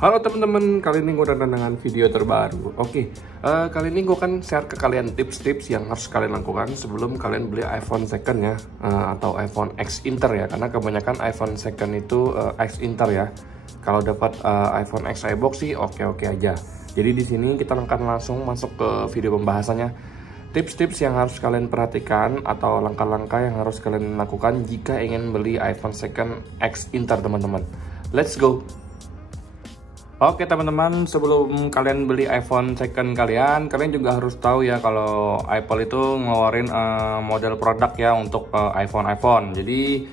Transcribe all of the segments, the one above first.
Halo teman-teman, kali ini gue datang dengan video terbaru. Kali ini gue kan share ke kalian tips-tips yang harus kalian lakukan sebelum kalian beli iPhone second ya, atau iPhone X Inter ya. Karena kebanyakan iPhone second itu X Inter ya. Kalau dapat iPhone X iBox sih oke-oke aja. Jadi di sini kita akan langsung masuk ke video pembahasannya. Tips-tips yang harus kalian perhatikan atau langkah-langkah yang harus kalian lakukan jika ingin beli iPhone second X Inter teman-teman. Let's go. Oke teman-teman, sebelum kalian beli iPhone second kalian juga harus tahu ya kalau Apple itu ngeluarin model produk ya untuk iPhone. Jadi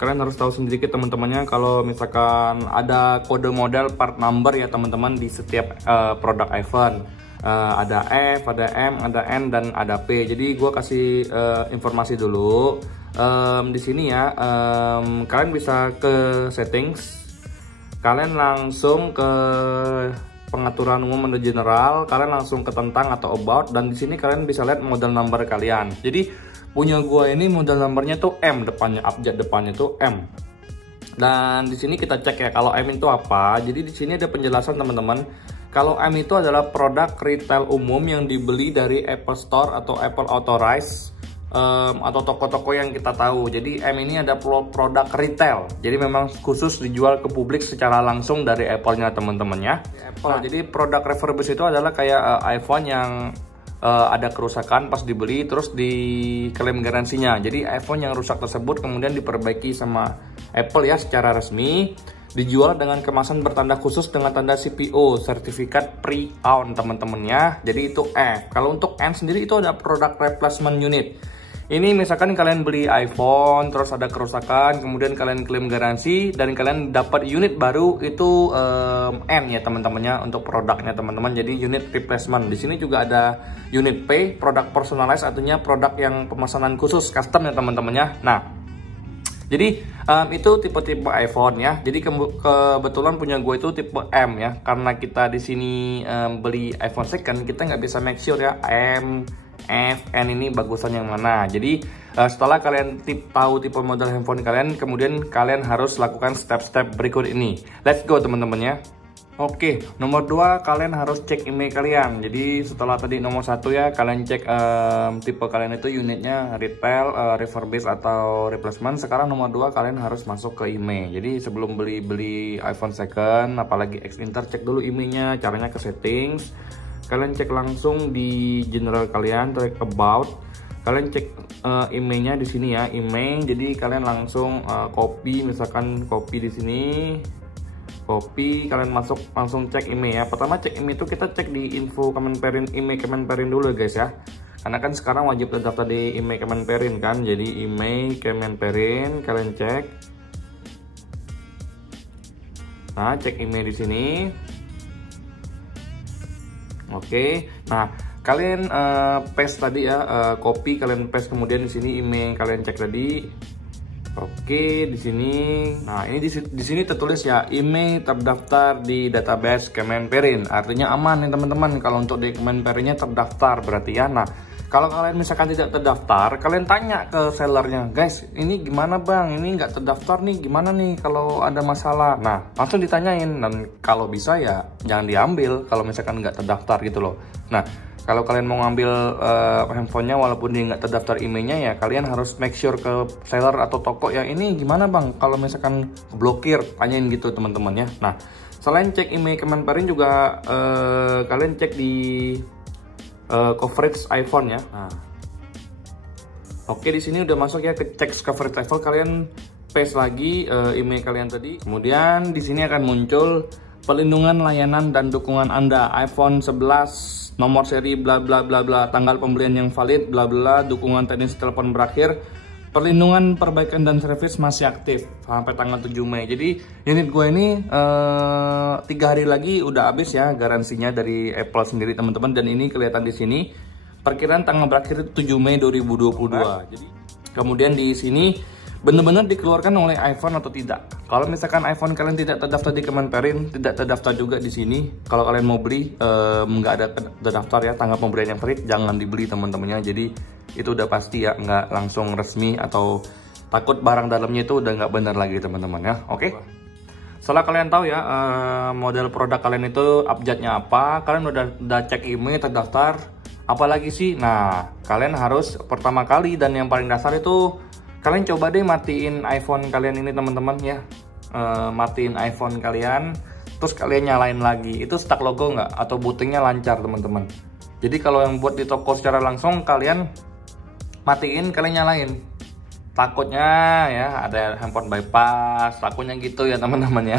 kalian harus tahu sendiri teman-temannya kalau misalkan ada kode model part number ya teman-teman di setiap produk iPhone. Ada F, ada M, ada N, dan ada P. Jadi gue kasih informasi dulu. Di sini ya, kalian bisa ke settings. Kalian langsung ke pengaturan umum atau general, kalian langsung ke tentang atau about, dan di sini kalian bisa lihat model number kalian. Jadi punya gua ini model numbernya tuh M depannya, abjad depannya tuh M. Dan di sini kita cek ya kalau M itu apa. Jadi di sini ada penjelasan teman-teman. Kalau M itu adalah produk retail umum yang dibeli dari Apple Store atau Apple Authorized atau toko-toko yang kita tahu. Jadi M ini ada produk retail. Jadi memang khusus dijual ke publik secara langsung dari Apple-nya teman-teman ya. Apple. Jadi produk refurbished itu adalah kayak iPhone yang ada kerusakan pas dibeli terus diklaim garansinya. Jadi iPhone yang rusak tersebut kemudian diperbaiki sama Apple ya secara resmi. Dijual dengan kemasan bertanda khusus dengan tanda CPO, sertifikat pre-owned teman-teman ya. Jadi itu F. Kalau untuk N sendiri itu ada product replacement unit. Ini misalkan kalian beli iPhone terus ada kerusakan, kemudian kalian klaim garansi dan kalian dapat unit baru itu N ya teman-temannya untuk produknya teman-teman. Jadi unit replacement. Di sini juga ada unit P, produk personalized, artinya produk yang pemesanan khusus custom ya teman-temannya. Nah, jadi itu tipe-tipe iPhone ya. Jadi kebetulan punya gue itu tipe M ya. Karena kita di sini beli iPhone second, kita nggak bisa make sure ya M, F, N ini bagusan yang mana. Jadi setelah kalian tahu tipe model handphone kalian, kemudian kalian harus lakukan step-step berikut ini. Let's go teman-teman ya. Oke, nomor 2 kalian harus cek email kalian. Jadi setelah tadi nomor 1 ya, kalian cek tipe kalian itu unitnya retail, refurbished atau replacement. Sekarang nomor 2 kalian harus masuk ke email. Jadi sebelum beli iPhone second, apalagi X Inter, cek dulu emailnya. Caranya ke settings. Kalian cek langsung di general kalian, track about. Kalian cek emailnya di sini ya, email. Jadi kalian langsung copy, misalkan copy di sini. Copy, kalian masuk langsung cek email ya. Pertama cek email itu kita cek di info Kemenperin, email Kemenperin dulu ya guys ya. Karena kan sekarang wajib terdaftar di email Kemenperin kan. Jadi email Kemenperin kalian cek. Nah, cek email di sini. Oke. Nah, kalian paste tadi ya, copy kalian paste, kemudian di sini email kalian cek tadi. Oke, di sini. Nah, ini di sini tertulis ya, email terdaftar di database Kemenperin. Artinya aman nih teman-teman. Kalau untuk di Kemenperinnya terdaftar berarti ya. Nah, kalau kalian misalkan tidak terdaftar, kalian tanya ke sellernya, guys, ini gimana bang? Ini nggak terdaftar nih, gimana nih kalau ada masalah? Nah, langsung ditanyain, dan kalau bisa ya jangan diambil kalau misalkan nggak terdaftar gitu loh. Nah, kalau kalian mau ngambil handphonenya walaupun dia nggak terdaftar emailnya ya, kalian harus make sure ke seller atau toko ya, ini gimana bang kalau misalkan blokir, tanyain gitu teman-teman ya. Nah, selain cek email Kemenperin juga kalian cek di coverage iPhone ya. Nah, oke, di sini udah masuk ya ke cek coverage iPhone. Kalian paste lagi email kalian tadi. Kemudian di sini akan muncul perlindungan layanan dan dukungan Anda iPhone 11 nomor seri bla bla bla bla, tanggal pembelian yang valid bla bla, dukungan teknis telepon berakhir, perlindungan perbaikan dan servis masih aktif sampai tanggal 7 Mei. Jadi unit gue ini 3 hari lagi udah habis ya garansinya dari Apple sendiri teman-teman, dan ini kelihatan di sini perkiraan tanggal berakhir 7 Mei 2022. Jadi kemudian di sini benar-benar dikeluarkan oleh iPhone atau tidak. Kalau misalkan iPhone kalian tidak terdaftar di Kemenperin, tidak terdaftar juga di sini. Kalau kalian mau beli nggak ada terdaftar ya, tanggal pembelian yang valid, jangan dibeli teman-temannya. Jadi itu udah pasti ya, nggak langsung resmi, atau takut barang dalamnya itu udah nggak benar lagi teman-teman ya. Oke. setelah kalian tahu ya model produk kalian itu abjadnya apa, kalian udah cek email, terdaftar, apalagi sih? Nah, kalian harus pertama kali dan yang paling dasar itu kalian coba deh matiin iPhone kalian ini teman-teman ya. Matiin iPhone kalian, terus kalian nyalain lagi. Itu stuck logo nggak? Atau bootingnya lancar teman-teman. Jadi kalau yang buat di toko secara langsung, kalian matiin, kalian nyalain. Takutnya ya ada handphone bypass, takutnya gitu ya teman-teman ya.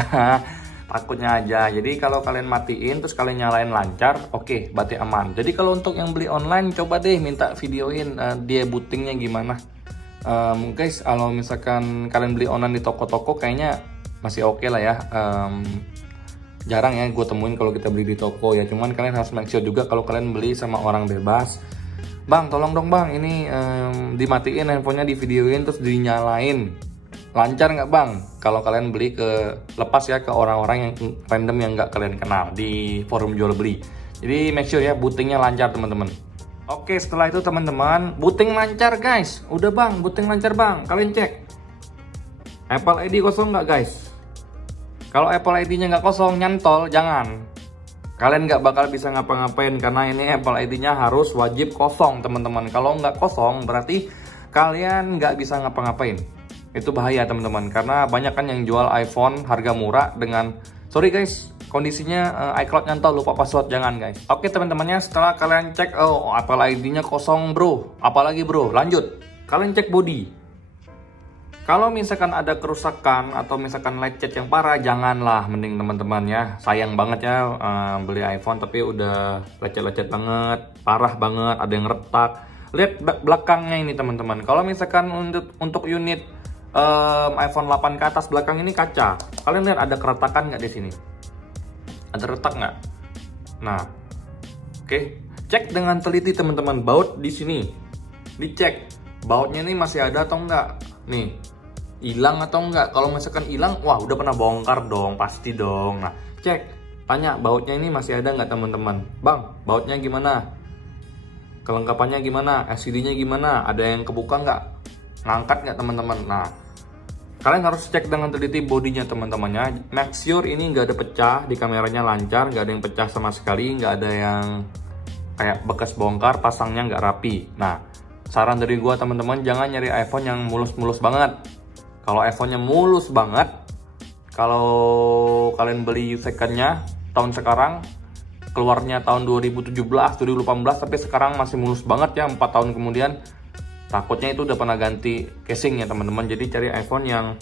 Takutnya aja. Jadi kalau kalian matiin terus kalian nyalain lancar, oke, berarti aman. Jadi kalau untuk yang beli online, coba deh minta videoin dia bootingnya gimana. Guys, kalau misalkan kalian beli online di toko-toko kayaknya masih oke lah ya. Jarang ya gue temuin kalau kita beli di toko ya. Cuman kalian harus make sure juga kalau kalian beli sama orang bebas. Bang, tolong dong bang, ini dimatiin handphonenya, di videoin terus dinyalain. Lancar nggak bang? Kalau kalian beli lepas ya ke orang-orang yang random yang nggak kalian kenal di forum jual beli. Jadi make sure ya bootingnya lancar teman-teman. Oke, setelah itu teman-teman, booting lancar guys. Udah bang, booting lancar bang. Kalian cek Apple ID kosong nggak guys? Kalau Apple ID-nya nggak kosong, nyantol, jangan. Kalian nggak bakal bisa ngapa-ngapain karena ini Apple ID-nya harus wajib kosong teman-teman. Kalau nggak kosong berarti kalian nggak bisa ngapa-ngapain. Itu bahaya teman-teman, karena banyak kan yang jual iPhone harga murah dengan sorry guys, kondisinya iCloud nyantol, lupa password. Jangan guys. Oke teman-temannya, setelah kalian cek Apple ID-nya kosong bro, apalagi bro, lanjut kalian cek body. Kalau misalkan ada kerusakan atau misalkan lecet yang parah, janganlah, mending teman-teman ya. Sayang banget ya beli iPhone tapi udah lecet-lecet banget, parah banget, ada yang retak. Lihat belakangnya ini teman-teman. Kalau misalkan untuk unit iPhone 8 ke atas, belakang ini kaca. Kalian lihat ada keretakan nggak di sini? Ada retak nggak? Nah, oke. Cek dengan teliti teman-teman, baut di sini. Dicek bautnya ini masih ada atau enggak. Nih, hilang atau enggak? Kalau misalkan hilang, wah udah pernah bongkar dong, pasti dong. Nah, cek, tanya bautnya ini masih ada nggak teman-teman? Bang, bautnya gimana? Kelengkapannya gimana? LCD-nya gimana? Ada yang kebuka nggak? Ngangkat nggak teman-teman? Nah, kalian harus cek dengan teliti bodinya teman-temannya. Make sure ini nggak ada pecah, di kameranya lancar, nggak ada yang pecah sama sekali, nggak ada yang kayak bekas bongkar, pasangnya nggak rapi. Nah, saran dari gua teman-teman, jangan nyari iPhone yang mulus-mulus banget. Kalau iPhone-nya mulus banget, kalau kalian beli second-nya tahun sekarang, keluarnya tahun 2017, 2018, tapi sekarang masih mulus banget ya, 4 tahun kemudian, takutnya itu udah pernah ganti casing ya teman-teman. Jadi cari iPhone yang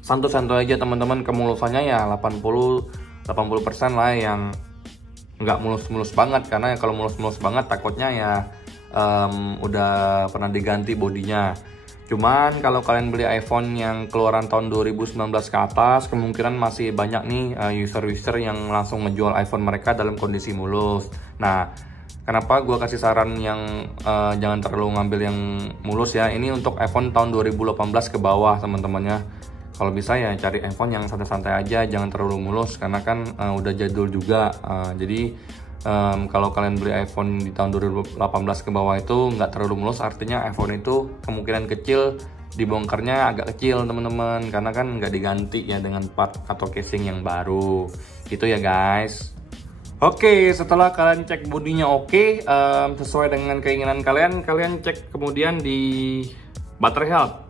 santai-santai aja teman-teman, kemulusannya ya 80% lah, yang nggak mulus-mulus banget. Karena kalau mulus-mulus banget takutnya ya udah pernah diganti bodinya. Cuman kalau kalian beli iPhone yang keluaran tahun 2019 ke atas, kemungkinan masih banyak nih user-user yang langsung ngejual iPhone mereka dalam kondisi mulus. Nah, kenapa gue kasih saran yang jangan terlalu ngambil yang mulus ya. Ini untuk iPhone tahun 2018 ke bawah teman-temannya. Kalau bisa ya cari iPhone yang santai-santai aja, jangan terlalu mulus karena kan udah jadul juga. Jadi kalau kalian beli iPhone di tahun 2018 ke bawah itu nggak terlalu mulus, artinya iPhone itu kemungkinan kecil dibongkarnya agak kecil teman-teman, karena kan nggak diganti ya dengan part atau casing yang baru. Itu ya guys. Oke, setelah kalian cek bodinya oke, sesuai dengan keinginan kalian, kalian cek kemudian di baterai health.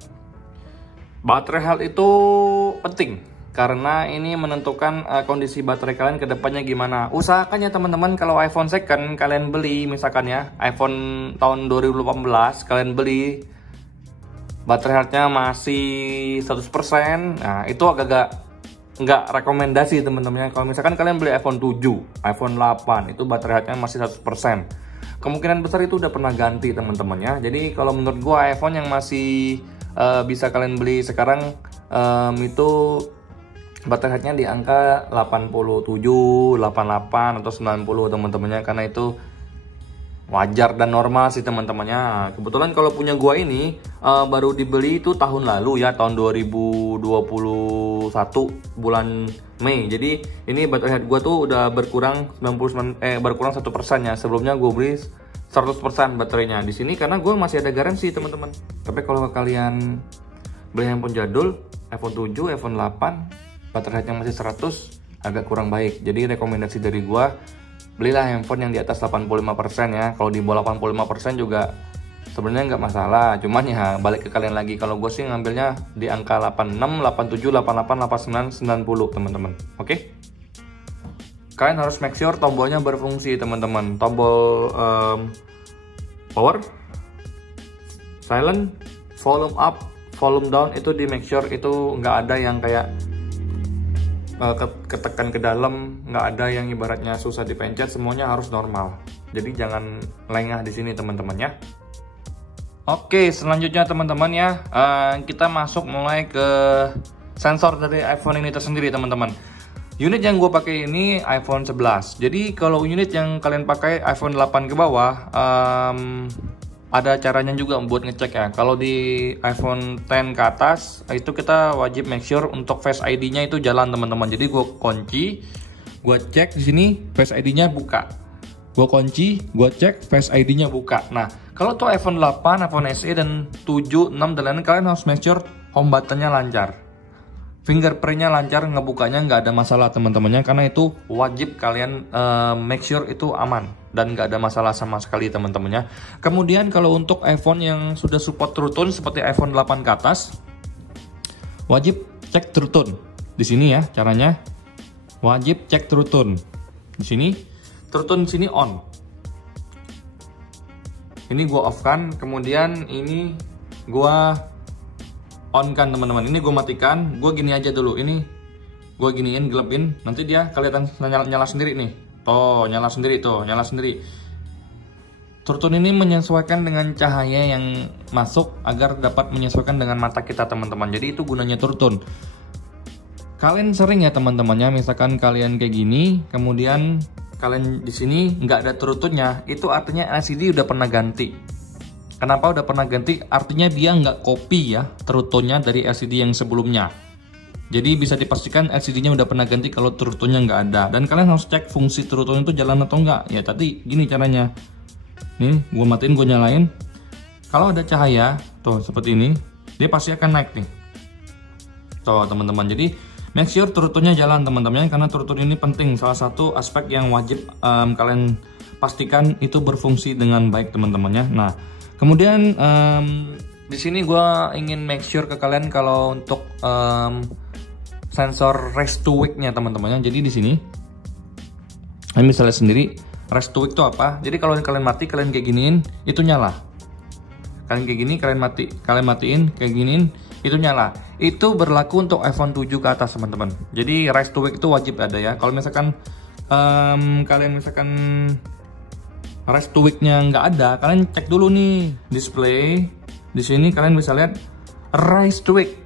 Baterai health itu penting karena ini menentukan kondisi baterai kalian ke depannya gimana. Usahakan ya teman-teman, kalau iPhone second kalian beli, misalkan ya iPhone tahun 2018 kalian beli, baterai health-nya masih 100%, nah itu agak-agak nggak rekomendasi teman-teman. Kalau misalkan kalian beli iPhone 7, iPhone 8, itu baterai health-nya masih 100%, kemungkinan besar itu udah pernah ganti teman-teman ya. Jadi kalau menurut gua iPhone yang masih bisa kalian beli sekarang itu baterai health-nya di angka 87, 88 atau 90 teman-temannya, karena itu wajar dan normal sih teman-temannya. Kebetulan kalau punya gua ini baru dibeli itu tahun lalu ya, tahun 2021 bulan Mei. Jadi ini baterai health gua tuh udah berkurang 1% ya. Sebelumnya gua beli 100% baterainya di sini karena gua masih ada garansi teman-teman. Tapi kalau kalian beli handphone jadul, iPhone 7, iPhone 8, baterai health-nya masih 100 agak kurang baik. Jadi rekomendasi dari gua, belilah handphone yang di atas 85% ya. Kalau di bawah 85% juga sebenarnya nggak masalah, cuman ya balik ke kalian lagi. Kalau gue sih ngambilnya di angka 86, 87, 88, 89, 90 teman-teman. Oke? Kalian harus make sure tombolnya berfungsi teman-teman. Tombol power, silent, volume up, volume down itu di make sure itu nggak ada yang kayak ketekan ke dalam, nggak ada yang ibaratnya susah dipencet, semuanya harus normal. Jadi jangan lengah di sini teman-teman ya. Oke, selanjutnya teman-teman ya, kita masuk mulai ke sensor dari iPhone ini tersendiri teman-teman. Unit yang gue pakai ini iPhone 11. Jadi kalau unit yang kalian pakai iPhone 8 ke bawah, ada caranya juga buat ngecek ya. Kalau di iPhone 10 ke atas, itu kita wajib make sure untuk Face ID-nya itu jalan teman-teman. Jadi gue kunci, gue cek di sini Face ID-nya buka. Gue kunci, gue cek Face ID-nya buka. Nah, kalau tuh iPhone 8, iPhone SE dan 7, 6 dan lain-lain, kalian harus make sure home button-nya lancar, fingerprint-nya lancar, ngebukanya nggak ada masalah teman-temannya, karena itu wajib kalian make sure itu aman dan nggak ada masalah sama sekali teman-temannya. Kemudian kalau untuk iPhone yang sudah support True Tone seperti iPhone 8 ke atas, wajib cek True Tone. Di sini ya caranya, wajib cek True Tone. Di sini True Tone di sini on. Ini gua off kan, kemudian ini gua on kan teman-teman. Ini gua matikan, gua gini aja dulu. Ini gua giniin, gelapin, nanti dia kelihatan nyala sendiri nih. Tuh, nyala sendiri tuh, nyala sendiri. True Tone ini menyesuaikan dengan cahaya yang masuk agar dapat menyesuaikan dengan mata kita teman-teman. Jadi itu gunanya True Tone. Kalian sering ya teman-temannya, misalkan kalian kayak gini, kemudian kalian di sini nggak ada True Tone-nya, itu artinya LCD udah pernah ganti. Kenapa udah pernah ganti? Artinya dia nggak copy ya True Tone-nya dari LCD yang sebelumnya. Jadi bisa dipastikan LCD-nya udah pernah ganti kalau True Tone-nya nggak ada. Dan kalian harus cek fungsi True Tone itu jalan atau nggak. Ya tadi gini caranya. Nih, gue matiin, gue nyalain. Kalau ada cahaya, tuh seperti ini, dia pasti akan naik nih. Tuh teman-teman. Jadi make sure True Tone-nya jalan teman-teman, karena True Tone ini penting, salah satu aspek yang wajib kalian pastikan itu berfungsi dengan baik teman-temannya. Nah, kemudian di sini gue ingin make sure ke kalian kalau untuk sensor rest to wake-nya teman-temannya. Jadi di sini, kalian bisa lihat sendiri rest to wake itu apa. Jadi kalau kalian mati, kalian kayak giniin, itu nyala. Kalian kayak gini, kalian matiin, kayak giniin, itu nyala. Itu berlaku untuk iPhone 7 ke atas teman-teman. Jadi rest to wake itu wajib ada ya. Kalau misalkan kalian misalkan rest to wake-nya nggak ada, kalian cek dulu nih display. Di sini kalian bisa lihat rest to wake.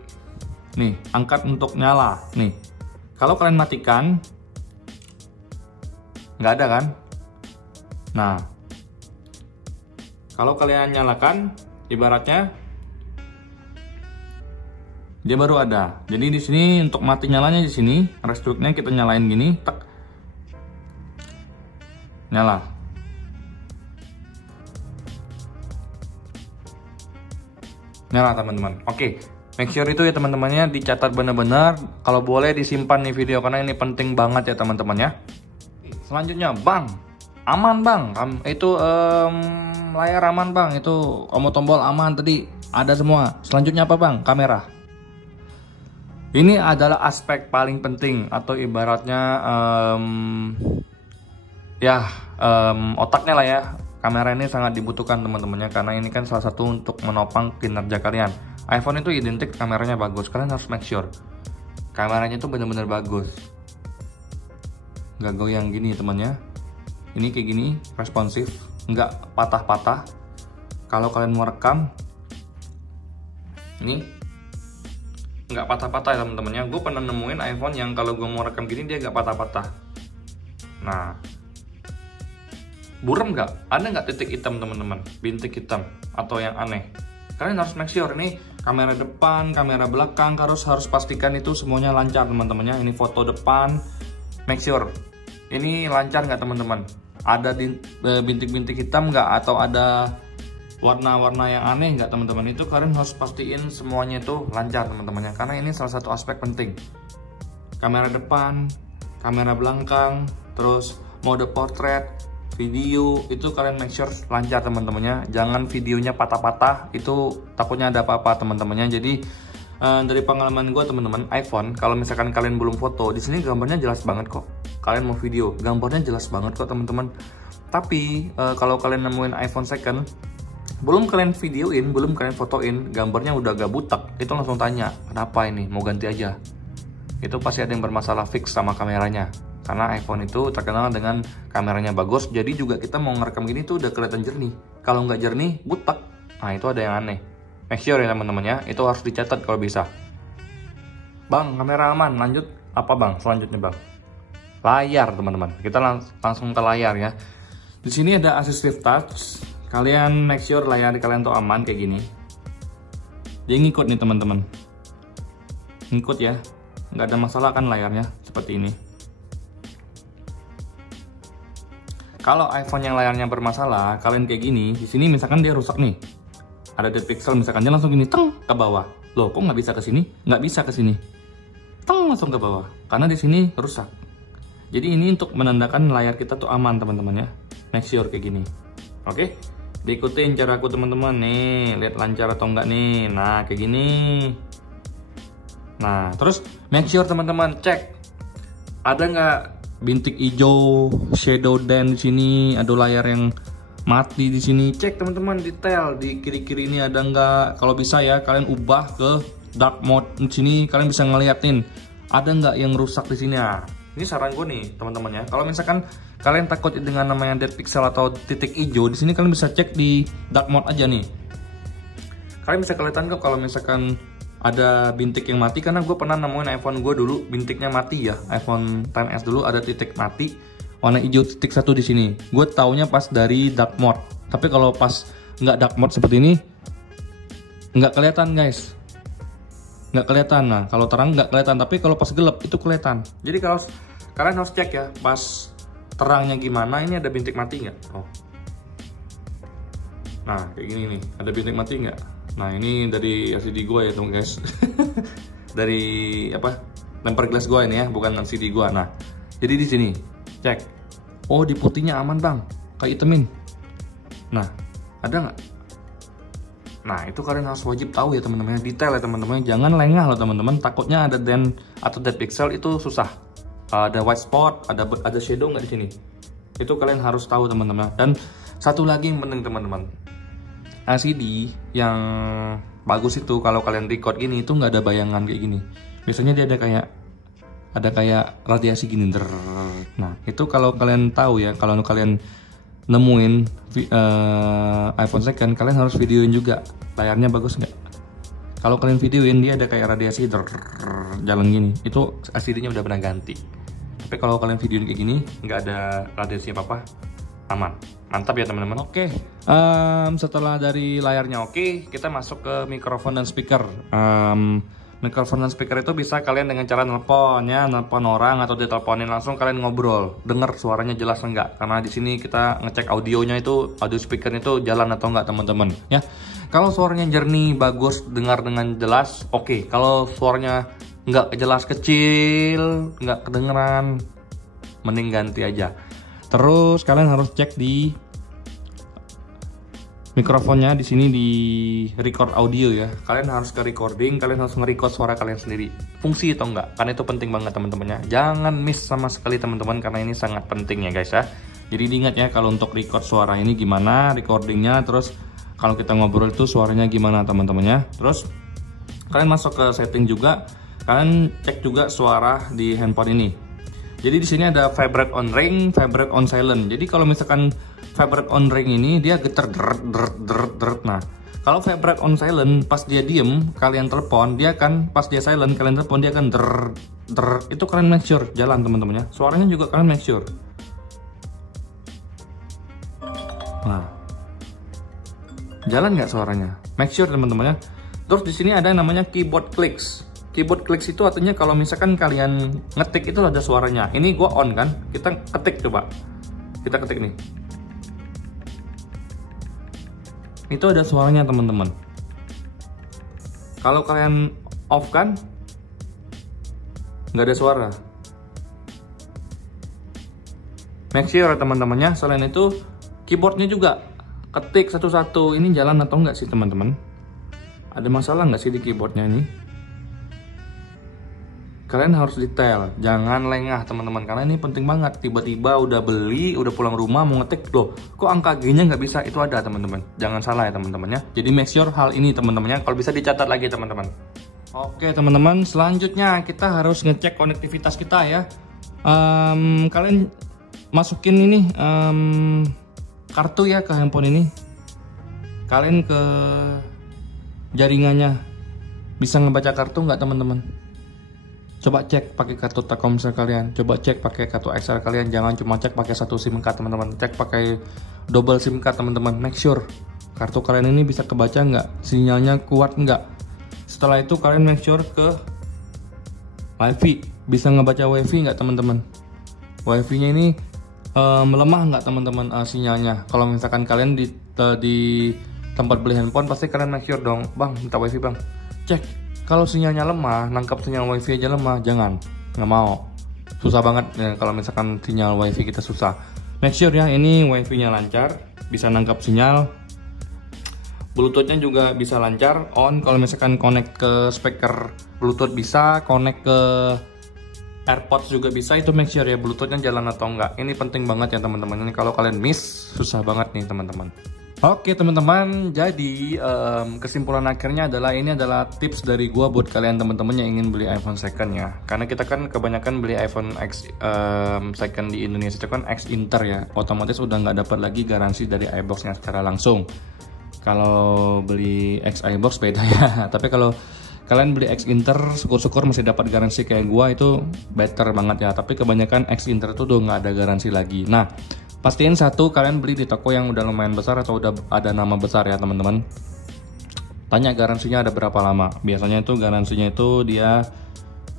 Nih, angkat untuk nyala. Nih, kalau kalian matikan, nggak ada kan? Nah, kalau kalian nyalakan, ibaratnya dia baru ada. Jadi di sini untuk mati nyalanya di sini, rest to wake-nya kita nyalain gini, tak, nyala. Nyala teman-teman. Oke, make sure itu ya teman-temannya dicatat benar-benar. Kalau boleh disimpan nih video karena ini penting banget ya teman-teman ya. Selanjutnya, bang, aman bang. Itu layar aman bang. Itu tombol aman tadi ada semua. Selanjutnya apa bang? Kamera. Ini adalah aspek paling penting atau ibaratnya otaknya lah ya. Kamera ini sangat dibutuhkan teman-temannya karena ini kan salah satu untuk menopang kinerja kalian. iPhone itu identik kameranya bagus, kalian harus make sure kameranya itu benar-benar bagus, nggak goyang gini temannya. Ini kayak gini, responsif, nggak patah-patah. Kalau kalian mau rekam, ini nggak patah-patah ya teman-temannya. Gue pernah nemuin iPhone yang kalau gue mau rekam gini dia nggak patah-patah. Nah, buram nggak? Ada nggak titik hitam teman-teman? Bintik hitam atau yang aneh? Kalian harus make sure ini kamera depan, kamera belakang harus pastikan itu semuanya lancar teman-temannya. Ini foto depan, make sure ini lancar nggak teman-teman? Ada bintik-bintik hitam nggak atau ada warna-warna yang aneh nggak teman-teman? Itu kalian harus pastiin semuanya itu lancar teman-temannya karena ini salah satu aspek penting. kamera depan, kamera belakang, terus mode portrait, video, itu kalian make sure lancar teman-temannya. Jangan videonya patah-patah, itu takutnya ada apa-apa teman-temannya. Jadi dari pengalaman gue teman-teman, iPhone kalau misalkan kalian belum foto, di sini gambarnya jelas banget kok. Kalian mau video, gambarnya jelas banget kok teman-teman. Tapi kalau kalian nemuin iPhone second, belum kalian videoin, belum kalian fotoin, gambarnya udah agak butak, itu langsung tanya, kenapa ini, mau ganti aja. Itu pasti ada yang bermasalah fix sama kameranya. Karena iPhone itu terkenal dengan kameranya bagus, jadi juga kita mau ngerekam gini tuh udah kelihatan jernih. Kalau nggak jernih, butak. Nah itu ada yang aneh. Make sure ya teman-teman ya, itu harus dicatat kalau bisa. Bang, kamera aman, lanjut apa bang? Selanjutnya bang, layar teman-teman. Kita langsung ke layar ya. Di sini ada assistive touch. Kalian make sure layar kalian tuh aman kayak gini. Dia ngikut nih teman-teman. Ngikut ya. Nggak ada masalah kan layarnya seperti ini. Kalau iPhone yang layarnya bermasalah, kalian kayak gini, di sini misalkan dia rusak nih. Ada dead pixel misalkan dia langsung gini, teng ke bawah. Loh, kok nggak bisa ke sini? Nggak bisa ke sini. Teng langsung ke bawah. Karena di sini rusak. Jadi ini untuk menandakan layar kita tuh aman teman-teman ya. Make sure kayak gini. Oke? Diikutin cara aku teman-teman nih, lihat lancar atau enggak nih. Nah, kayak gini. Nah, terus make sure teman-teman cek ada nggak bintik hijau, shadow den di sini, ada layar yang mati di sini. Cek teman-teman detail di kiri-kiri ini ada nggak. Kalau bisa ya kalian ubah ke dark mode di sini, kalian bisa ngeliatin ada nggak yang rusak di sini. Nah, ini saran gue nih teman-teman ya. Kalau misalkan kalian takut dengan namanya dead pixel atau titik hijau, di sini kalian bisa cek di dark mode aja nih. Kalian bisa kelihatan kok kalau misalkan ada bintik yang mati, karena gue pernah nemuin iPhone gue dulu bintiknya mati ya. iPhone XS dulu ada titik mati warna hijau titik satu di sini. Gue taunya pas dari dark mode. Tapi kalau pas nggak dark mode seperti ini nggak kelihatan guys, nggak kelihatan. Nah kalau terang nggak kelihatan, tapi kalau pas gelap itu kelihatan. Jadi kalau kalian harus cek ya pas terangnya gimana, ini ada bintik mati nggak? Oh. Nah kayak gini nih, ada bintik mati nggak? Nah ini dari LCD gue ya teman guys. Dari apa? Tempered glass gue ini ya, bukan LCD gue. Nah jadi di sini cek. Oh di putihnya aman bang, kayak itemin. Nah ada nggak? Nah itu kalian harus wajib tahu ya teman-teman, detail ya teman-teman. Jangan lengah loh teman-teman. Takutnya ada den atau dead pixel itu susah. Ada white spot, ada shadow nggak di sini? Itu kalian harus tahu teman-teman. Dan satu lagi yang penting teman-teman, LCD yang bagus itu kalau kalian record gini itu nggak ada bayangan kayak gini. Biasanya dia ada kayak radiasi gini. Nah itu kalau kalian tahu ya, kalau kalian nemuin iPhone second, kalian harus videoin juga layarnya bagus nggak. Kalau kalian videoin dia ada kayak radiasi jalan gini, itu LCD-nya udah pernah ganti. Tapi kalau kalian videoin kayak gini nggak ada radiasi apa-apa, aman. Mantap ya teman-teman. Oke, setelah dari layarnya oke, kita masuk ke mikrofon dan speaker. Mikrofon dan speaker itu bisa kalian dengan cara nelpon ya, nelpon orang atau diteleponin langsung, kalian ngobrol, dengar suaranya jelas enggak. Karena di sini kita ngecek audionya itu, audio speakernya itu jalan atau enggak teman-teman ya. Kalau suaranya jernih, bagus, dengar dengan jelas, oke. Kalau suaranya nggak jelas, kecil, nggak kedengeran, mending ganti aja. Terus kalian harus cek di mikrofonnya di sini di record audio ya. Kalian harus ke recording, kalian harus nge-record suara kalian sendiri. Fungsi atau enggak? Karena itu penting banget teman-temannya. Jangan miss sama sekali teman-teman, karena ini sangat penting ya guys ya. Jadi diingat ya kalau untuk record suara ini gimana recordingnya, terus kalau kita ngobrol itu suaranya gimana teman-temannya. Terus kalian masuk ke setting juga, kalian cek juga suara di handphone ini. Jadi di sini ada vibrate on ring, vibrate on silent. Jadi kalau misalkan vibrate on ring ini dia getar deret. Nah, kalau vibrate on silent pas dia diem kalian telepon, dia kan pas dia silent kalian telepon dia kan itu kalian make sure jalan teman-teman ya. Suaranya juga kalian make sure. Nah, jalan nggak suaranya? Make sure teman-teman ya. Terus di sini ada yang namanya keyboard clicks. Keyboard clicks itu artinya kalau misalkan kalian ngetik itu ada suaranya. Ini gua on kan, kita ketik coba. Kita ketik nih. Itu ada suaranya teman-teman. Kalau kalian off kan, nggak ada suara. Make sure teman-temannya. Selain itu keyboardnya juga ketik satu-satu ini jalan atau enggak sih teman-teman. Ada masalah nggak sih di keyboardnya ini? Kalian harus detail, jangan lengah teman-teman, karena ini penting banget. Tiba-tiba udah beli, udah pulang rumah mau ngetik, loh kok angka G-nya nggak bisa? Itu ada teman-teman, jangan salah ya teman-teman ya. Jadi make sure hal ini teman-temannya, kalau bisa dicatat lagi teman-teman. Oke teman-teman, selanjutnya kita harus ngecek konektivitas kita ya. Kalian masukin ini kartu ya ke handphone ini. Kalian ke jaringannya bisa ngebaca kartu nggak teman-teman? Coba cek pakai kartu Telkomsel kalian, coba cek pakai kartu XL kalian, jangan cuma cek pakai satu SIM card teman-teman, cek pakai double SIM card teman-teman. Make sure kartu kalian ini bisa kebaca nggak, sinyalnya kuat nggak. Setelah itu kalian make sure ke WiFi, bisa ngebaca WiFi nggak teman-teman. WiFi-nya ini melemah nggak teman-teman sinyalnya. Kalau misalkan kalian di tempat beli handphone, pasti kalian make sure dong, bang minta WiFi bang, cek. Kalau sinyalnya lemah, nangkap sinyal WiFi aja lemah, jangan, nggak mau, susah banget ya, kalau misalkan sinyal WiFi kita susah. Make sure ya ini WiFi-nya lancar, bisa nangkap sinyal. Bluetooth-nya juga bisa lancar, on. Kalau misalkan connect ke speaker Bluetooth bisa, connect ke AirPods juga bisa. Itu make sure ya Bluetooth-nya jalan atau enggak. Ini penting banget ya teman-teman. Ini kalau kalian miss, susah banget nih teman-teman. Oke teman-teman, jadi kesimpulan akhirnya adalah ini adalah tips dari gua buat kalian teman-teman yang ingin beli iPhone second ya. Karena kita kan kebanyakan beli iPhone X second di Indonesia itu kan X Inter ya, otomatis udah nggak dapat lagi garansi dari iBox-nya secara langsung. Kalau beli X iBox beda ya. Tapi kalau kalian beli X Inter, syukur-syukur masih dapat garansi kayak gua, itu better banget ya. Tapi kebanyakan X Inter itu udah nggak ada garansi lagi. Nah, pastiin satu, kalian beli di toko yang udah lumayan besar atau udah ada nama besar ya teman-teman. Tanya garansinya ada berapa lama. Biasanya itu garansinya itu dia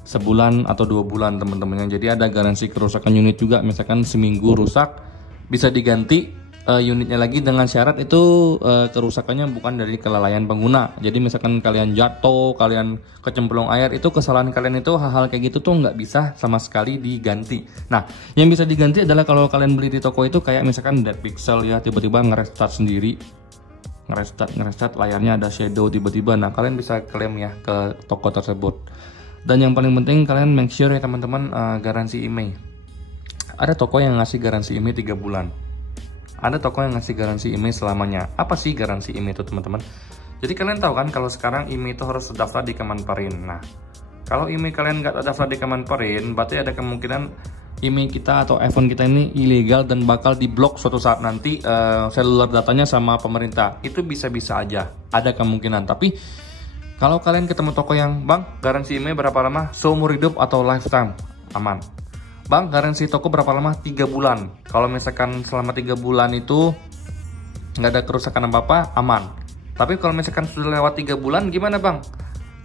sebulan atau 2 bulan teman-teman. Jadi ada garansi kerusakan unit juga. Misalkan seminggu rusak, bisa diganti unitnya lagi dengan syarat itu kerusakannya bukan dari kelalaian pengguna. Jadi misalkan kalian jatuh, kalian kecemplung air, itu kesalahan kalian, itu hal-hal kayak gitu tuh nggak bisa sama sekali diganti. Nah, yang bisa diganti adalah kalau kalian beli di toko itu kayak misalkan dead pixel ya, tiba-tiba nge-restart sendiri, nge-restart layarnya ada shadow tiba-tiba. Nah, kalian bisa klaim ya ke toko tersebut. Dan yang paling penting kalian make sure ya teman-teman, garansi IMEI. Ada toko yang ngasih garansi IMEI 3 bulan. Ada toko yang ngasih garansi IMEI selamanya. Apa sih garansi IMEI itu teman-teman? Jadi kalian tahu kan kalau sekarang IMEI itu harus terdaftar di Kemenperin. Nah, kalau IMEI kalian nggak terdaftar di Kemenperin, berarti ada kemungkinan IMEI kita atau iPhone kita ini ilegal dan bakal diblok suatu saat nanti seluler datanya sama pemerintah. Itu bisa-bisa aja, ada kemungkinan. Tapi kalau kalian ketemu toko yang, bang garansi IMEI berapa lama? Seumur hidup atau lifetime? Aman. Bang, garansi toko berapa lama? 3 bulan. Kalau misalkan selama 3 bulan itu nggak ada kerusakan apa-apa, aman. Tapi kalau misalkan sudah lewat 3 bulan, gimana bang?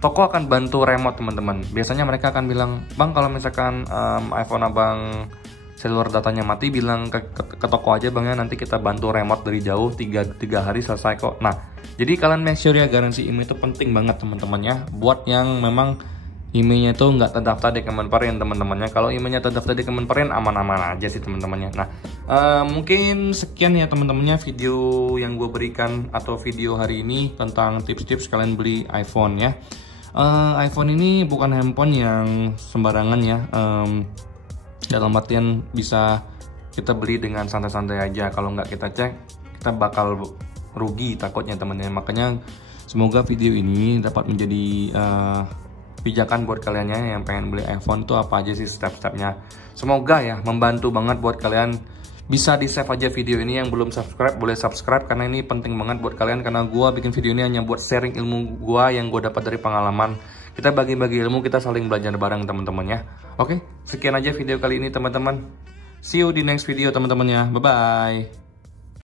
Toko akan bantu remote teman-teman. Biasanya mereka akan bilang, bang kalau misalkan iPhone abang seluler datanya mati, bilang ke toko aja bangnya, nanti kita bantu remote dari jauh, 3 hari selesai kok. Nah, jadi kalian make sure ya garansi IMEI itu penting banget teman-teman ya. Buat yang memang IMEI-nya itu nggak terdaftar di Kemenperin teman-temannya. Kalau IMEI-nya terdaftar di Kemenperin, aman-aman aja sih teman-temannya. Nah, mungkin sekian ya teman-temannya video yang gue berikan atau video hari ini tentang tips-tips kalian beli iPhone ya. iPhone ini bukan handphone yang sembarangan ya. Dalam artian bisa kita beli dengan santai-santai aja. Kalau nggak kita cek, kita bakal rugi takutnya teman-teman. Makanya semoga video ini dapat menjadi pijakan buat kalian ya yang pengen beli iPhone tuh apa aja sih step-stepnya. Semoga ya membantu banget buat kalian. Bisa di save aja video ini, yang belum subscribe boleh subscribe karena ini penting banget buat kalian. Karena gue bikin video ini hanya buat sharing ilmu gue yang gue dapat dari pengalaman. Kita bagi-bagi ilmu, kita saling belajar bareng teman-teman ya. Oke, sekian aja video kali ini teman-teman. See you di next video teman-teman ya. Bye-bye.